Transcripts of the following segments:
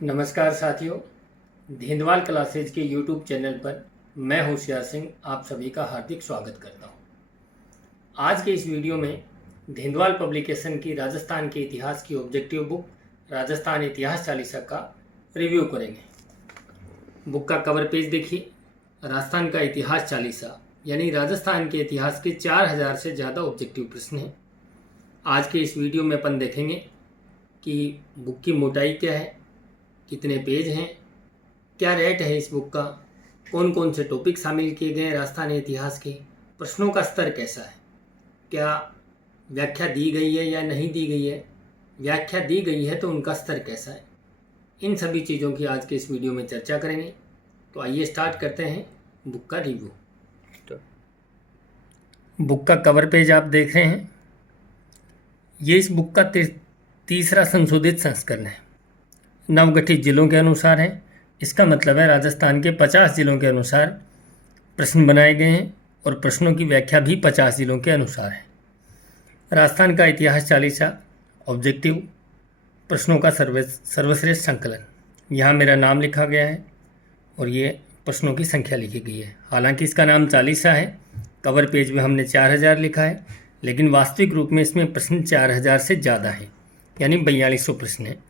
नमस्कार साथियों, धेंधवाल क्लासेज के यूट्यूब चैनल पर मैं होशियार सिंह आप सभी का हार्दिक स्वागत करता हूं। आज के इस वीडियो में धेंधवाल पब्लिकेशन की राजस्थान के इतिहास की ऑब्जेक्टिव बुक राजस्थान इतिहास चालीसा का रिव्यू करेंगे। बुक का कवर पेज देखिए। राजस्थान का इतिहास चालीसा यानी राजस्थान के इतिहास के 4000 से ज़्यादा ऑब्जेक्टिव प्रश्न हैं। आज के इस वीडियो में अपन देखेंगे कि बुक की मोटाई क्या है, कितने पेज हैं, क्या रेट है इस बुक का, कौन कौन से टॉपिक शामिल किए गए हैं राजस्थानी इतिहास के, प्रश्नों का स्तर कैसा है, क्या व्याख्या दी गई है या नहीं दी गई है, व्याख्या दी गई है तो उनका स्तर कैसा है, इन सभी चीज़ों की आज के इस वीडियो में चर्चा करेंगे। तो आइए स्टार्ट करते हैं बुक का रिव्यू। बुक का कवर पेज आप देख रहे हैं। ये इस बुक का तीसरा संशोधित संस्करण है। नवगठित जिलों के अनुसार है। इसका मतलब है राजस्थान के 50 जिलों के अनुसार प्रश्न बनाए गए हैं और प्रश्नों की व्याख्या भी 50 जिलों के अनुसार है। राजस्थान का इतिहास चालीसा ऑब्जेक्टिव प्रश्नों का सर्वश्रेष्ठ संकलन। यहाँ मेरा नाम लिखा गया है और ये प्रश्नों की संख्या लिखी गई है। हालांकि इसका नाम चालीसा है, कवर पेज में हमने 4000 लिखा है, लेकिन वास्तविक रूप में इसमें प्रश्न 4000 से ज़्यादा हैं, यानी 4200 प्रश्न हैं।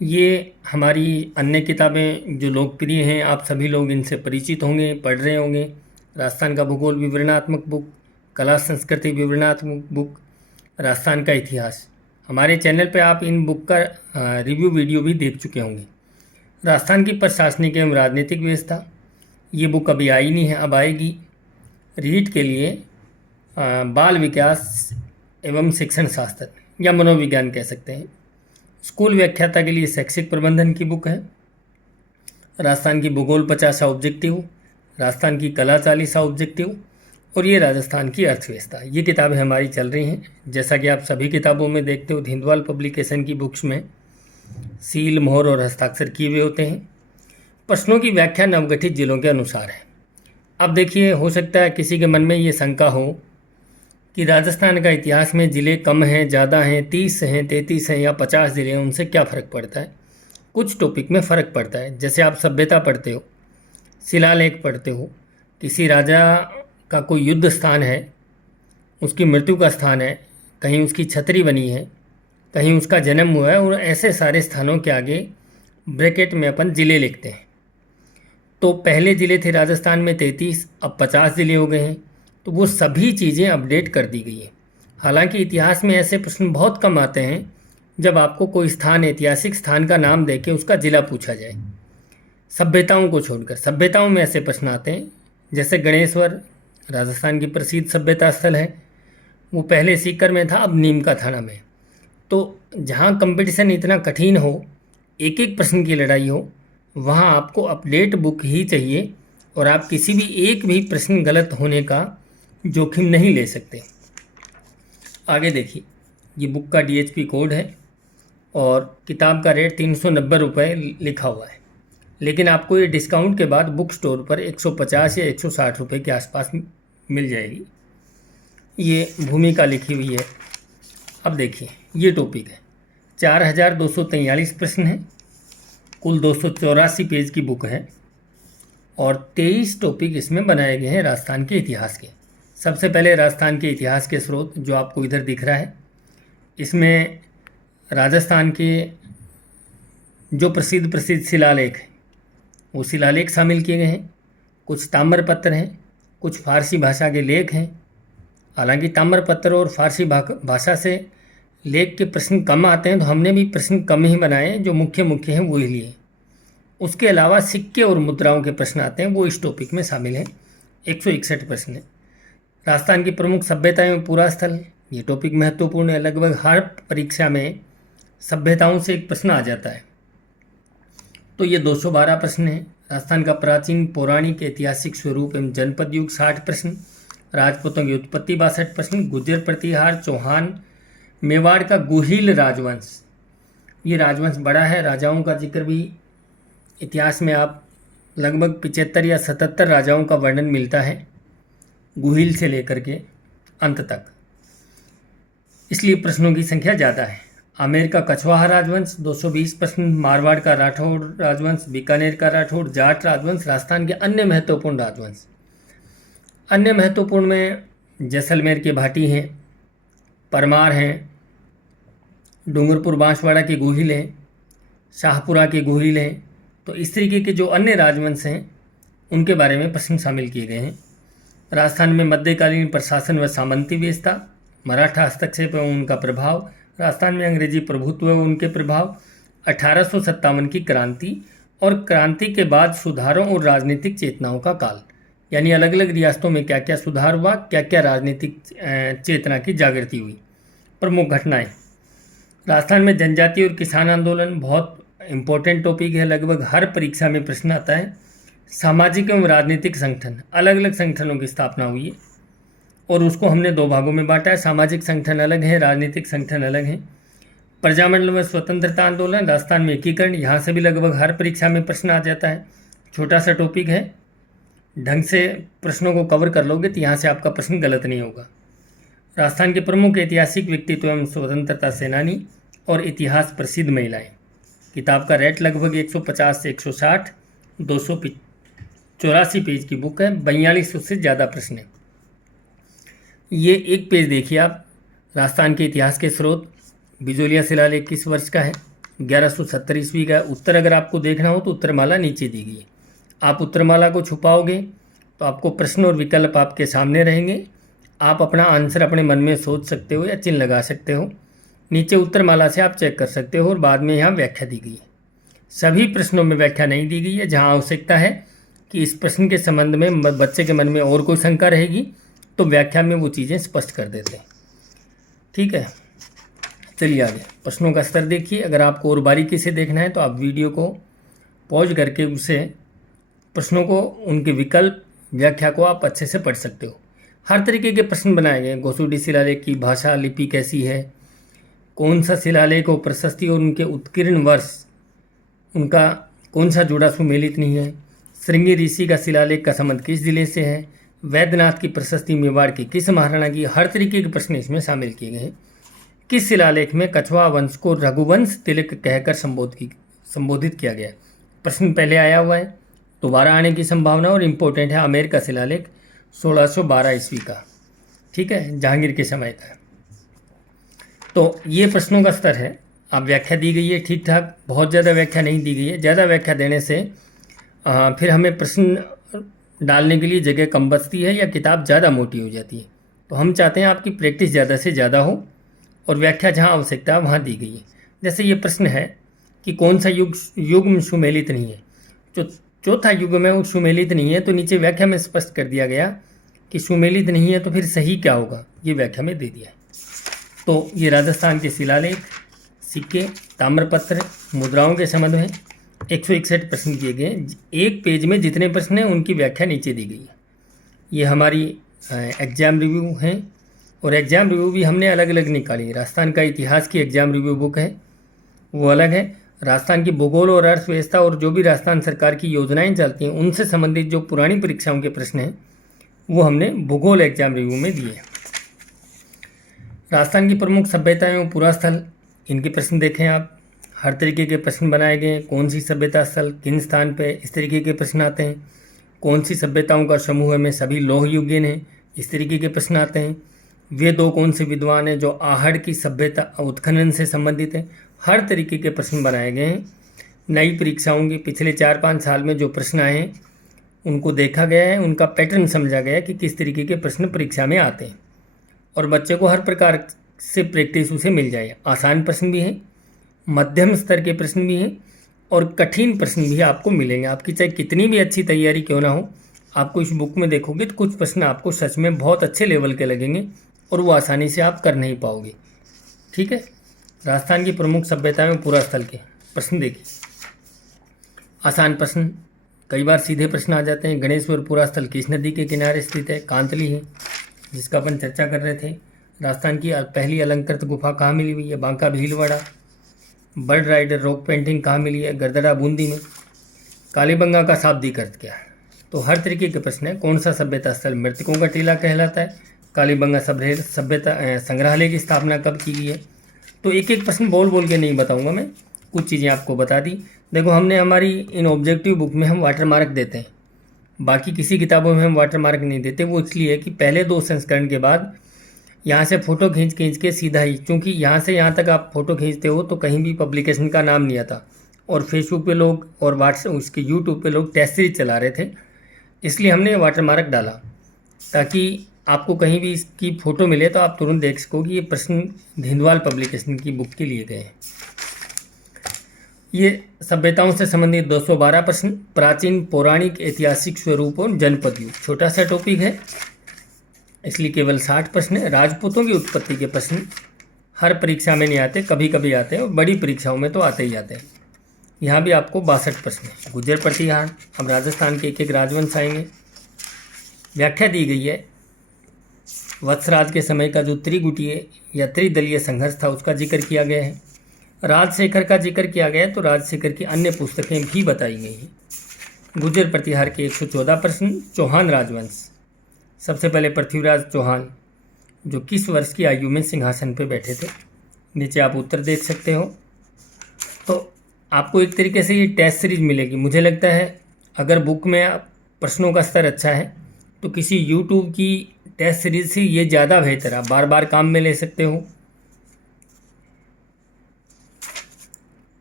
ये हमारी अन्य किताबें जो लोकप्रिय हैं, आप सभी लोग इनसे परिचित होंगे, पढ़ रहे होंगे। राजस्थान का भूगोल विवरणात्मक बुक, कला संस्कृति विवरणात्मक बुक, राजस्थान का इतिहास। हमारे चैनल पे आप इन बुक का रिव्यू वीडियो भी देख चुके होंगे। राजस्थान की प्रशासनिक एवं राजनीतिक व्यवस्था, ये बुक अभी आई नहीं है, अब आएगी। रीट के लिए बाल विकास एवं शिक्षण शास्त्र या मनोविज्ञान कह सकते हैं। स्कूल व्याख्याता के लिए शैक्षिक प्रबंधन की बुक है। राजस्थान की भूगोल 50 ऑब्जेक्टिव, राजस्थान की कला 40 ऑब्जेक्टिव और ये राजस्थान की अर्थव्यवस्था। ये किताबें हमारी चल रही हैं। जैसा कि आप सभी किताबों में देखते हो, धेंधवाल पब्लिकेशन की बुक्स में सील, मोहर और हस्ताक्षर किए हुए होते हैं। प्रश्नों की व्याख्या नवगठित जिलों के अनुसार है। अब देखिए, हो सकता है किसी के मन में ये शंका हो कि राजस्थान का इतिहास में ज़िले कम हैं, ज़्यादा हैं, 30 हैं, 33 हैं या 50 ज़िले हैं, उनसे क्या फ़र्क पड़ता है। कुछ टॉपिक में फ़र्क पड़ता है। जैसे आप सभ्यता पढ़ते हो, शिलालेख पढ़ते हो, किसी राजा का कोई युद्ध स्थान है, उसकी मृत्यु का स्थान है, कहीं उसकी छतरी बनी है, कहीं उसका जन्म हुआ है, और ऐसे सारे स्थानों के आगे ब्रैकेट में अपन ज़िले लिखते हैं। तो पहले ज़िले थे राजस्थान में 33, अब 50 ज़िले हो गए हैं। तो वो सभी चीज़ें अपडेट कर दी गई हैं। हालांकि इतिहास में ऐसे प्रश्न बहुत कम आते हैं जब आपको कोई स्थान, ऐतिहासिक स्थान का नाम देके उसका ज़िला पूछा जाए। सभ्यताओं को छोड़कर सभ्यताओं में ऐसे प्रश्न आते हैं, जैसे गणेश्वर राजस्थान की प्रसिद्ध सभ्यता स्थल है। वो पहले सीकर में था, अब नीम का थाना में। तो जहाँ कंपटीशन इतना कठिन हो, एक एक प्रश्न की लड़ाई हो, वहाँ आपको अपडेट बुक ही चाहिए और आप किसी भी एक भी प्रश्न गलत होने का जोखिम नहीं ले सकते। आगे देखिए, ये बुक का DHP कोड है और किताब का रेट 390 रुपये लिखा हुआ है, लेकिन आपको ये डिस्काउंट के बाद बुक स्टोर पर 150 या 160 रुपये के आसपास मिल जाएगी। ये भूमिका लिखी हुई है। अब देखिए, ये टॉपिक है। 4243 प्रश्न हैं, कुल 284 पेज की बुक है और 23 टॉपिक इसमें बनाए गए हैं राजस्थान के इतिहास के। सबसे पहले राजस्थान के इतिहास के स्रोत जो आपको इधर दिख रहा है, इसमें राजस्थान के जो प्रसिद्ध शिलालेख हैं वो शिलालेख शामिल किए गए हैं। कुछ ताम्रपत्र हैं, कुछ फारसी भाषा के लेख हैं। हालांकि ताम्रपत्र और फारसी भाषा से लेख के प्रश्न कम आते हैं, तो हमने भी प्रश्न कम ही बनाए, जो मुख्य हैं वो ही लिए। उसके अलावा सिक्के और मुद्राओं के प्रश्न आते हैं, वो इस टॉपिक में शामिल हैं। 161 प्रश्न है। राजस्थान की प्रमुख सभ्यताएं में पूरा स्थल, ये टॉपिक महत्वपूर्ण है। लगभग हर परीक्षा में सभ्यताओं से एक प्रश्न आ जाता है। तो ये 212 प्रश्न हैं। राजस्थान का प्राचीन पौराणिक ऐतिहासिक स्वरूप एवं जनपद युग 60 प्रश्न, राजपूतों की उत्पत्ति 62 प्रश्न, गुर्जर प्रतिहार, चौहान, मेवाड़ का गुहिल राजवंश, ये राजवंश बड़ा है। राजाओं का जिक्र भी इतिहास में आप लगभग 75 या 77 राजाओं का वर्णन मिलता है, गुहिल से लेकर के अंत तक, इसलिए प्रश्नों की संख्या ज़्यादा है। आमेर का कछवाहा राजवंश 220 प्रश्न, मारवाड़ का राठौड़ राजवंश, बीकानेर का राठौड़, जाट राजवंश, राजस्थान के अन्य महत्वपूर्ण राजवंश। अन्य महत्वपूर्ण में जैसलमेर के भाटी हैं, परमार हैं, डूंगरपुर बांसवाड़ा के गोहिल हैं, शाहपुरा के गोहिल हैं। तो इस तरीके के जो अन्य राजवंश हैं उनके बारे में प्रश्न शामिल किए गए हैं। राजस्थान में मध्यकालीन प्रशासन व सामंती व्यवस्था, मराठा हस्तक्षेप एवं उनका प्रभाव, राजस्थान में अंग्रेजी प्रभुत्व व उनके प्रभाव, 1857 की क्रांति और क्रांति के बाद सुधारों और राजनीतिक चेतनाओं का काल, यानी अलग अलग रियासतों में क्या क्या सुधार हुआ, क्या क्या राजनीतिक चेतना की जागृति हुई। प्रमुख घटनाएं, राजस्थान में जनजाति और किसान आंदोलन बहुत इम्पोर्टेंट टॉपिक है, लगभग हर परीक्षा में प्रश्न आता है। सामाजिक एवं राजनीतिक संगठन, अलग अलग संगठनों की स्थापना हुई है और उसको हमने दो भागों में बांटा है। सामाजिक संगठन अलग है, राजनीतिक संगठन अलग है। प्रजामंडल में स्वतंत्रता आंदोलन, राजस्थान में एकीकरण, यहाँ से भी लगभग हर परीक्षा में प्रश्न आ जाता है। छोटा सा टॉपिक है, ढंग से प्रश्नों को कवर कर लोगे तो यहाँ से आपका प्रश्न गलत नहीं होगा। राजस्थान के प्रमुख ऐतिहासिक व्यक्तित्व एवं स्वतंत्रता सेनानी और इतिहास प्रसिद्ध महिलाएं। किताब का रेट लगभग 150 से 160, 284 पेज की बुक है, 4200 से ज़्यादा प्रश्न है। ये एक पेज देखिए आप, राजस्थान के इतिहास के स्रोत, बिजोलिया शिलालेख किस वर्ष का है, 1170 ईस्वी का। उत्तर अगर आपको देखना हो तो उत्तरमाला नीचे दी गई है। आप उत्तरमाला को छुपाओगे तो आपको प्रश्न और विकल्प आपके सामने रहेंगे। आप अपना आंसर अपने मन में सोच सकते हो या चिन्ह लगा सकते हो। नीचे उत्तरमाला से आप चेक कर सकते हो और बाद में यहाँ व्याख्या दी गई है। सभी प्रश्नों में व्याख्या नहीं दी गई है। जहाँ आवश्यकता है कि इस प्रश्न के संबंध में बच्चे के मन में और कोई शंका रहेगी तो व्याख्या में वो चीज़ें स्पष्ट कर देते हैं। ठीक है, चलिए आगे प्रश्नों का स्तर देखिए। अगर आपको और बारीकी से देखना है तो आप वीडियो को पॉज करके उसे प्रश्नों को, उनके विकल्प, व्याख्या को आप अच्छे से पढ़ सकते हो। हर तरीके के प्रश्न बनाए गए। घोसुडी शिलालेख की भाषा लिपि कैसी है, कौन सा शिलालेख और प्रशस्ति और उनके उत्कीर्ण वर्ष, उनका कौन सा जोड़ा सुमेलित नहीं है, श्रृंगी ऋषि का शिलालेख का संबंध किस जिले से है, वैद्यनाथ की प्रशस्ति मेवाड़ की किस महाराणा की। हर तरीके के प्रश्न इसमें शामिल किए गए हैं। किस शिलालेख में कछवा वंश को रघुवंश तिलक कहकर संबोधित किया गया। प्रश्न पहले आया हुआ है, दोबारा आने की संभावना और इम्पोर्टेंट है। आमेर का शिलालेख 1612 ईस्वी का, ठीक है, जहांगीर के समय का। तो ये प्रश्नों का स्तर है। अब व्याख्या दी गई है ठीक ठाक, बहुत ज़्यादा व्याख्या नहीं दी गई है। ज़्यादा व्याख्या देने से फिर हमें प्रश्न डालने के लिए जगह कम बचती है या किताब ज़्यादा मोटी हो जाती है। तो हम चाहते हैं आपकी प्रैक्टिस ज़्यादा से ज़्यादा हो और व्याख्या जहाँ आवश्यकता है वहाँ दी गई है। जैसे ये प्रश्न है कि कौन सा युग्म सुमेलित नहीं है। जो चौथा युग्म है वो सुमेलित नहीं है, तो नीचे व्याख्या में स्पष्ट कर दिया गया कि सुमेलित नहीं है तो फिर सही क्या होगा, ये व्याख्या में दे दिया है। तो ये राजस्थान के शिलालेख, सिक्के, ताम्रपत्र, मुद्राओं के संबंध में 161 प्रश्न किए गए। एक पेज में जितने प्रश्न हैं उनकी व्याख्या नीचे दी गई है। ये हमारी एग्ज़ाम रिव्यू हैं और एग्ज़ाम रिव्यू भी हमने अलग अलग निकाली। राजस्थान का इतिहास की एग्ज़ाम रिव्यू बुक है, वो अलग है। राजस्थान की भूगोल और अर्थव्यवस्था और जो भी राजस्थान सरकार की योजनाएं चलती हैं उनसे संबंधित जो पुरानी परीक्षाओं के प्रश्न हैं वो हमने भूगोल एग्ज़ाम रिव्यू में दिए हैं। राजस्थान की प्रमुख सभ्यताएं एवं पुरास्थल, इनके प्रश्न देखें आप। हर तरीके के प्रश्न बनाए गए। कौन सी सभ्यता स्थल किन स्थान पे, इस तरीके के प्रश्न आते हैं। कौन सी सभ्यताओं का समूह में सभी लौह युगीन हैं, इस तरीके के प्रश्न आते हैं। वे दो कौन से विद्वान हैं जो आहड़ की सभ्यता उत्खनन से संबंधित हैं। हर तरीके के प्रश्न बनाए गए हैं। नई परीक्षाओं के पिछले 4-5 साल में जो प्रश्न आए हैं उनको देखा गया है, उनका पैटर्न समझा गया है कि किस तरीके के प्रश्न परीक्षा में आते हैं और बच्चे को हर प्रकार से प्रैक्टिस उसे मिल जाए। आसान प्रश्न भी हैं, मध्यम स्तर के प्रश्न भी हैं और कठिन प्रश्न भी आपको मिलेंगे। आपकी चाहे कितनी भी अच्छी तैयारी क्यों ना हो, आपको इस बुक में देखोगे तो कुछ प्रश्न आपको सच में बहुत अच्छे लेवल के लगेंगे और वो आसानी से आप कर नहीं पाओगे। ठीक है, राजस्थान की प्रमुख सभ्यता में पूरा स्थल के प्रश्न देखिए। आसान प्रश्न, कई बार सीधे प्रश्न आ जाते हैं। गणेश्वर पूरा स्थल किस नदी के किनारे स्थित है? कांतली है, जिसका अपन चर्चा कर रहे थे। राजस्थान की पहली अलंकृत गुफा कहाँ मिली हुई है? Banka Bhilwara. Bird rider rock painting कहाँ मिली है? गरदरा बूंदी में। कालीबंगा का शाब्दिक अर्थ क्या है? तो हर तरीके के प्रश्न है। कौन सा सभ्यता स्थल मृतकों का टीला कहलाता है? कालीबंगा सभ्यता संग्रहालय की स्थापना कब की गई है? तो एक एक प्रश्न बोल बोल के नहीं बताऊंगा मैं, कुछ चीज़ें आपको बता दी। देखो, हमने हमारी इन ऑब्जेक्टिव बुक में हम वाटर मार्क देते हैं, बाकी किसी किताबों में हम वाटर मार्क नहीं देते। वो इसलिए कि पहले 2 संस्करण के बाद यहाँ से फ़ोटो खींच खींच के सीधा ही, क्योंकि यहाँ से यहाँ तक आप फ़ोटो खींचते हो तो कहीं भी पब्लिकेशन का नाम नहीं आता, और फेसबुक पे लोग और व्हाट्सएप उसके यूट्यूब पे लोग टेस्ट सीरीज चला रहे थे, इसलिए हमने वाटर मार्क डाला ताकि आपको कहीं भी इसकी फ़ोटो मिले तो आप तुरंत देख सको कि ये प्रश्न धिंदवाल पब्लिकेशन की बुक के लिए गए हैं। ये सभ्यताओं से संबंधित 212 प्रश्न, प्राचीन पौराणिक ऐतिहासिक स्वरूप और जनपद युग, छोटा सा टॉपिक है इसलिए केवल 60 प्रश्न है। राजपूतों की उत्पत्ति के प्रश्न हर परीक्षा में नहीं आते, कभी कभी आते हैं, और बड़ी परीक्षाओं में तो आते ही आते हैं। यहाँ भी आपको 62 प्रश्न है। गुर्जर प्रतिहार, अब राजस्थान के एक एक राजवंश आएंगे। व्याख्या दी गई है, वत्सराज के समय का जो त्रिगुटीय या त्रिदलीय संघर्ष था उसका जिक्र किया गया है। राजशेखर का जिक्र किया गया है, तो राजशेखर की अन्य पुस्तकें भी बताई गई हैं। गुर्जर प्रतिहार के 114 प्रश्न। चौहान राजवंश, सबसे पहले पृथ्वीराज चौहान जो किस वर्ष की आयु में सिंहासन पर बैठे थे, नीचे आप उत्तर देख सकते हो। तो आपको एक तरीके से ये टेस्ट सीरीज मिलेगी। मुझे लगता है अगर बुक में प्रश्नों का स्तर अच्छा है तो किसी यूट्यूब की टेस्ट सीरीज से ये ज़्यादा बेहतर है, आप बार बार काम में ले सकते हो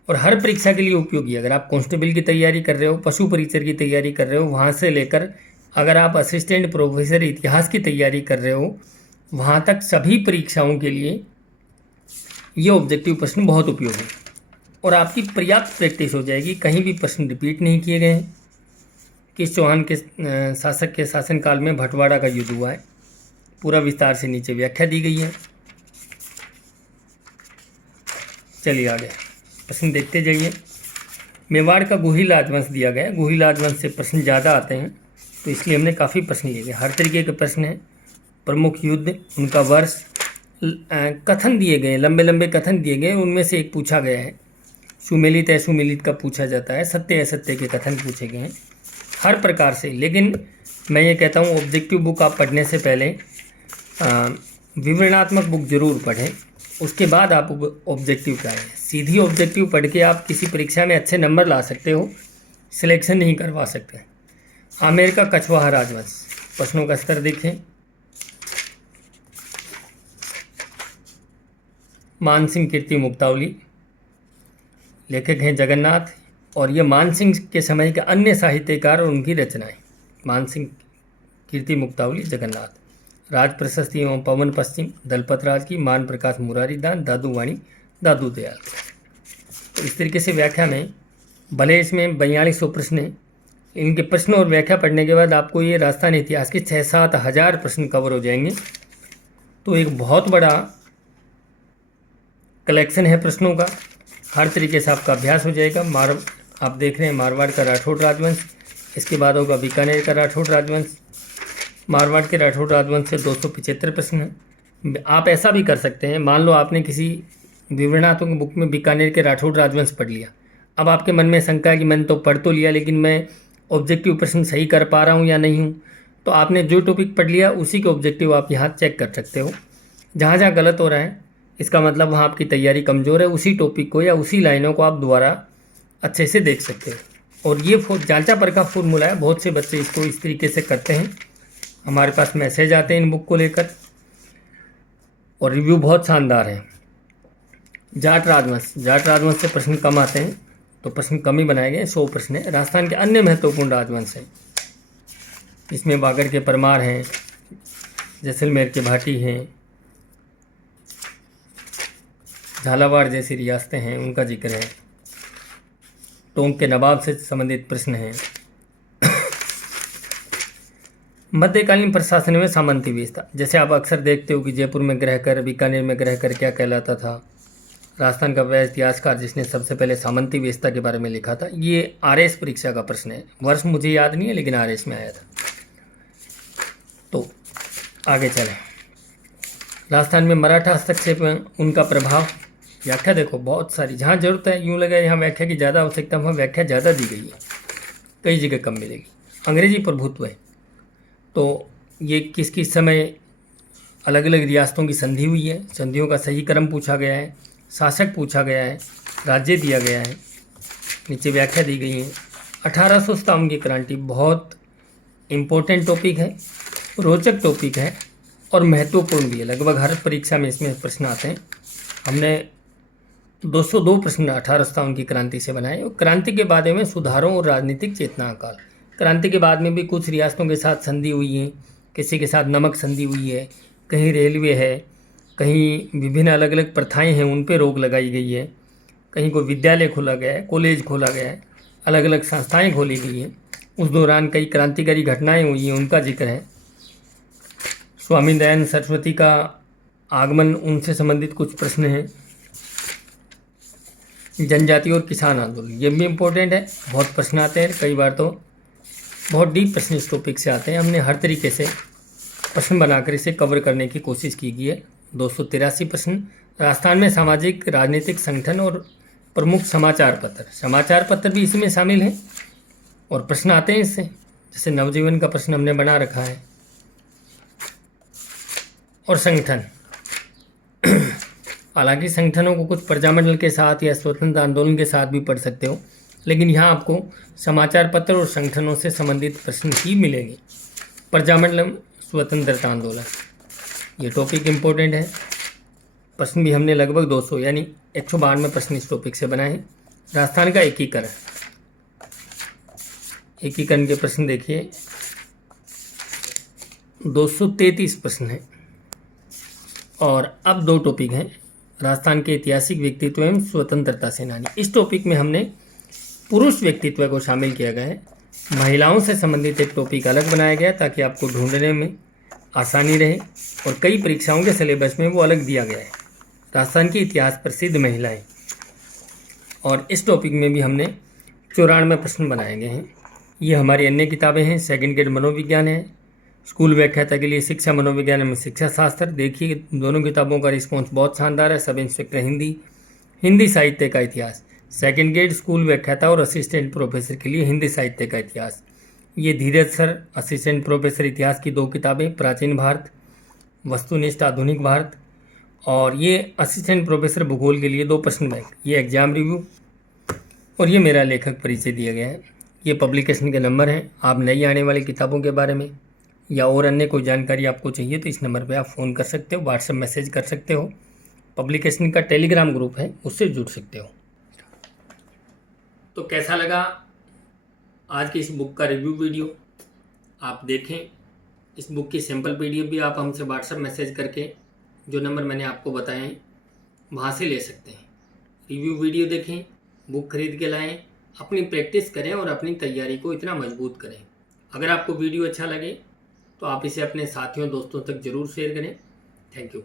और हर परीक्षा के लिए उपयोगी। अगर आप कांस्टेबल की तैयारी कर रहे हो, पशु परिचर की तैयारी कर रहे हो, वहाँ से लेकर अगर आप असिस्टेंट प्रोफेसर इतिहास की तैयारी कर रहे हो, वहाँ तक सभी परीक्षाओं के लिए ये ऑब्जेक्टिव प्रश्न बहुत उपयोगी है और आपकी पर्याप्त प्रैक्टिस हो जाएगी। कहीं भी प्रश्न रिपीट नहीं किए गए हैं। किस चौहान के शासक के शासनकाल में भटवाड़ा का युद्ध हुआ है, पूरा विस्तार से नीचे व्याख्या दी गई है। चलिए आगे प्रश्न देखते जाइए। मेवाड़ का गुहिल राजवंश दिया गया है। गुहिल राजवंश से प्रश्न ज़्यादा आते हैं तो इसलिए हमने काफ़ी प्रश्न लिए गए। हर तरीके के प्रश्न हैं। प्रमुख युद्ध, उनका वर्ष, कथन दिए गए, लंबे लंबे कथन दिए गए, उनमें से एक पूछा गया है। सुमेलित असुमेलित का पूछा जाता है, सत्य असत्य के कथन पूछे गए हैं हर प्रकार से। लेकिन मैं ये कहता हूँ ऑब्जेक्टिव बुक आप पढ़ने से पहले विवरणात्मक बुक जरूर पढ़ें, उसके बाद आप ऑब्जेक्टिव का आएँ। सीधी ऑब्जेक्टिव पढ़ के आप किसी परीक्षा में अच्छे नंबर ला सकते हो, सिलेक्शन नहीं करवा सकते। आमेर का कछवाहा राजवंश, प्रश्नों का स्तर देखें। मानसिंह कीर्ति मुक्तावली, लेखक हैं जगन्नाथ, और ये मानसिंह के समय के अन्य साहित्यकार और उनकी रचनाएं। मानसिंह कीर्ति मुक्तावली जगन्नाथ। राज प्रशस्ति एवं पवन पश्चिम, दलपत राज की, मान प्रकाश मुरारी दान, दादू वाणी दादू दयाल। तो इस तरीके से व्याख्या में भले इसमें 4200 प्रश्न हैं, इनके प्रश्न और व्याख्या पढ़ने के बाद आपको ये राजस्थान इतिहास के 6-7 हज़ार प्रश्न कवर हो जाएंगे। तो एक बहुत बड़ा कलेक्शन है प्रश्नों का, हर तरीके से आपका अभ्यास हो जाएगा। आप देख रहे हैं मारवाड़ का राठौड़ राजवंश, इसके बाद होगा बीकानेर का राठौड़ राजवंश। मारवाड़ के राठौड़ राजवंश से 275 प्रश्न हैं। आप ऐसा भी कर सकते हैं, मान लो आपने किसी विवरणात्मक बुक में बीकानेर के राठौड़ राजवंश पढ़ लिया, अब आपके मन में शंका है कि मैंने तो पढ़ तो लिया लेकिन मैं ऑब्जेक्टिव प्रश्न सही कर पा रहा हूँ या नहीं हूँ, तो आपने जो टॉपिक पढ़ लिया उसी के ऑब्जेक्टिव आप यहाँ चेक कर सकते हो। जहाँ जहाँ गलत हो रहा है इसका मतलब वहाँ आपकी तैयारी कमज़ोर है, उसी टॉपिक को या उसी लाइनों को आप दोबारा अच्छे से देख सकते हो। और ये जांचा पर का फॉर्मूला है, बहुत से बच्चे इसको इस तरीके से करते हैं। हमारे पास मैसेज आते हैं इन बुक को लेकर और रिव्यू बहुत शानदार है। जाट राजवंश से प्रश्न कम आते हैं तो प्रश्न कम ही बनाए गए, 100 प्रश्न है। राजस्थान के अन्य महत्वपूर्ण राजवंश हैं, इसमें बागड़ के परमार हैं, जैसलमेर के भाटी हैं, झालावाड़ जैसी रियासतें हैं उनका जिक्र है, टोंक के नवाब से संबंधित प्रश्न हैं। मध्यकालीन प्रशासन में सामंती व्यवस्था, जैसे आप अक्सर देखते हो कि जयपुर में ग्रह कर, बीकानेर में ग्रह कर क्या कहलाता था। राजस्थान का वह इतिहासकार जिसने सबसे पहले सामंती व्यवस्था के बारे में लिखा था, ये आरएस परीक्षा का प्रश्न है। वर्ष मुझे याद नहीं है लेकिन आरएस में आया था। तो आगे चलें। राजस्थान में मराठा हस्तक्षेप में उनका प्रभाव, व्याख्या देखो बहुत सारी, जहाँ जरूरत है यूँ लगा यहाँ व्याख्या की ज़्यादा आवश्यकता, वहाँ व्याख्या ज़्यादा दी गई है, कई जगह कम मिलेगी। अंग्रेजी प्रभुत्व है, तो ये किस किस समय अलग अलग रियासतों की संधि हुई है, संधियों का सही क्रम पूछा गया है। शासक पूछा गया है, राज्य दिया गया है, नीचे व्याख्या दी गई है। 1857 की क्रांति बहुत इम्पोर्टेंट टॉपिक है, रोचक टॉपिक है और महत्वपूर्ण भी है। लगभग हर परीक्षा में इसमें प्रश्न आते हैं। हमने 202 प्रश्न 1857 की क्रांति से बनाए। और क्रांति के बाद में सुधारों और राजनीतिक चेतना काल। क्रांति के बाद में भी कुछ रियासतों के साथ संधि हुई है, किसी के साथ नमक संधि हुई है, कहीं रेलवे है, कहीं विभिन्न अलग अलग प्रथाएं हैं उन पर रोक लगाई गई है, कहीं कोई विद्यालय खोला गया है, कॉलेज खोला गया है, अलग अलग संस्थाएं खोली गई हैं। उस दौरान कई क्रांतिकारी घटनाएं हुई हैं, उनका जिक्र है। स्वामी दयानंद सरस्वती का आगमन, उनसे संबंधित कुछ प्रश्न हैं। जनजाति और किसान आंदोलन, ये भी इम्पोर्टेंट है, बहुत प्रश्न आते हैं। कई बार तो बहुत डीप प्रश्न इस टॉपिक से आते हैं। हमने हर तरीके से प्रश्न बनाकर इसे कवर करने की कोशिश की गई है। 283 प्रश्न। राजस्थान में सामाजिक राजनीतिक संगठन और प्रमुख समाचार पत्र भी इसमें शामिल हैं और प्रश्न आते हैं इससे। जैसे नवजीवन का प्रश्न हमने बना रखा है। और संगठन, हालांकि संगठनों को कुछ प्रजामंडल के साथ या स्वतंत्र आंदोलन के साथ भी पढ़ सकते हो, लेकिन यहाँ आपको समाचार पत्र और संगठनों से संबंधित प्रश्न ही मिलेंगे। प्रजामंडलम, स्वतंत्रता आंदोलन, ये टॉपिक इम्पोर्टेंट है। प्रश्न भी हमने लगभग 200 यानी 192 प्रश्न इस टॉपिक से बनाए हैं। राजस्थान का एकीकरण के प्रश्न देखिए, 233 प्रश्न हैं। और अब 2 टॉपिक हैं, राजस्थान के ऐतिहासिक व्यक्तित्व एवं स्वतंत्रता सेनानी। इस टॉपिक में हमने पुरुष व्यक्तित्व को शामिल किया गया है। महिलाओं से संबंधित एक टॉपिक अलग बनाया गया ताकि आपको ढूंढने में आसानी रहे, और कई परीक्षाओं के सिलेबस में वो अलग दिया गया है। राजस्थान की इतिहास प्रसिद्ध महिलाएं, और इस टॉपिक में भी हमने 94 प्रश्न बनाए गए हैं। ये हमारी अन्य किताबें हैं। सेकंड ग्रेड मनोविज्ञान है, स्कूल व्याख्याता के लिए शिक्षा मनोविज्ञान में शिक्षा शास्त्र। देखिए दोनों किताबों का रिस्पॉन्स बहुत शानदार है। सब इंस्पेक्टर हिंदी साहित्य का इतिहास, सेकंड ग्रेड स्कूल व्याख्याता और असिस्टेंट प्रोफेसर के लिए हिंदी साहित्य का इतिहास। ये धीरज सर असिस्टेंट प्रोफेसर इतिहास की 2 किताबें, प्राचीन भारत, वस्तुनिष्ठ आधुनिक भारत। और ये असिस्टेंट प्रोफेसर भूगोल के लिए 2 प्रश्न बैंक। ये एग्जाम रिव्यू, और ये मेरा लेखक परिचय दिया गया है। ये पब्लिकेशन के नंबर हैं। आप नई आने वाली किताबों के बारे में या और अन्य कोई जानकारी आपको चाहिए तो इस नंबर पे आप फ़ोन कर सकते हो, व्हाट्सएप मैसेज कर सकते हो। पब्लिकेशन का टेलीग्राम ग्रुप है, उससे जुड़ सकते हो। तो कैसा लगा आज की इस बुक का रिव्यू वीडियो? आप देखें, इस बुक की सैम्पल PDF भी आप हमसे व्हाट्सएप मैसेज करके जो नंबर मैंने आपको बताए हैं वहाँ से ले सकते हैं। रिव्यू वीडियो देखें, बुक खरीद के लाएं, अपनी प्रैक्टिस करें और अपनी तैयारी को इतना मजबूत करें। अगर आपको वीडियो अच्छा लगे तो आप इसे अपने साथियों दोस्तों तक ज़रूर शेयर करें। Thank you.